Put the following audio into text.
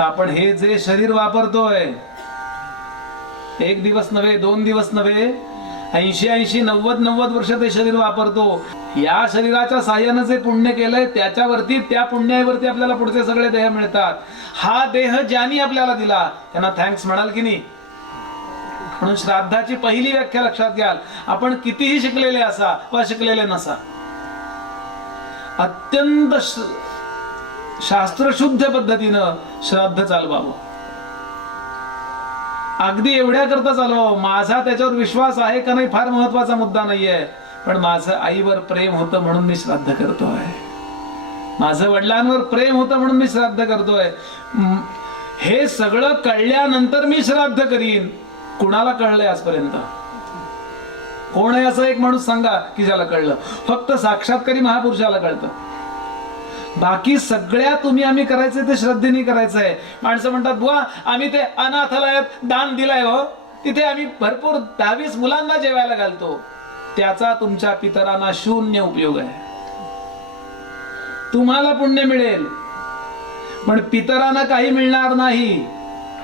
तर आपण हे जे शरीर वापरतोय एक दिवस नव्हे दोन दिवस नव्हे ऐंशी ऐंशी नव्वद नव्वद वर्ष ते शरीर वापरतो. या शरीराच्या साह्यानं जे पुण्य केलंय त्याच्यावरती त्या पुण्यावरती आपल्याला पुढचे सगळे देह मिळतात. हा देह ज्यांनी आपल्याला दिला त्यांना थँक्स म्हणाल की नाही? म्हणून श्राद्धाची पहिली व्याख्या लक्षात घ्याल. आपण कितीही शिकलेले असा व शिकलेले नसा. अत्यंत श- शास्त्रशुद्ध पद्धतीनं श्राद्ध चालवावं. अगदी एवढ्या करता चालवावं. माझा त्याच्यावर विश्वास आहे का नाही फार महत्त्वाचा मुद्दा नाहीये. पण माझं आईवर प्रेम होतं म्हणून मी श्राद्ध करतोय. माझं वडिलांवर प्रेम होतं म्हणून मी श्राद्ध करतोय. हे सगळं कळल्यानंतर मी श्राद्ध करीन. कुणाला कळलंय आजपर्यंत? कोण आहे असं एक माणूस सांगा की ज्याला कळलं. फक्त साक्षात्कारी महापुरुषाला कळतं. बाकी सगळ्या तुम्ही आम्ही करायचंय ते श्रद्धेने करायचंय. माणसं म्हणतात बुवा आम्ही ते अनाथालयात दान दिलाय हो. तिथे आम्ही भरपूर दहावीस मुलांना जेवायला घालतो. त्याचा तुमच्या पितरांना शून्य उपयोग आहे. तुम्हाला पुण्य मिळेल. पण पितरांना काही मिळणार नाही.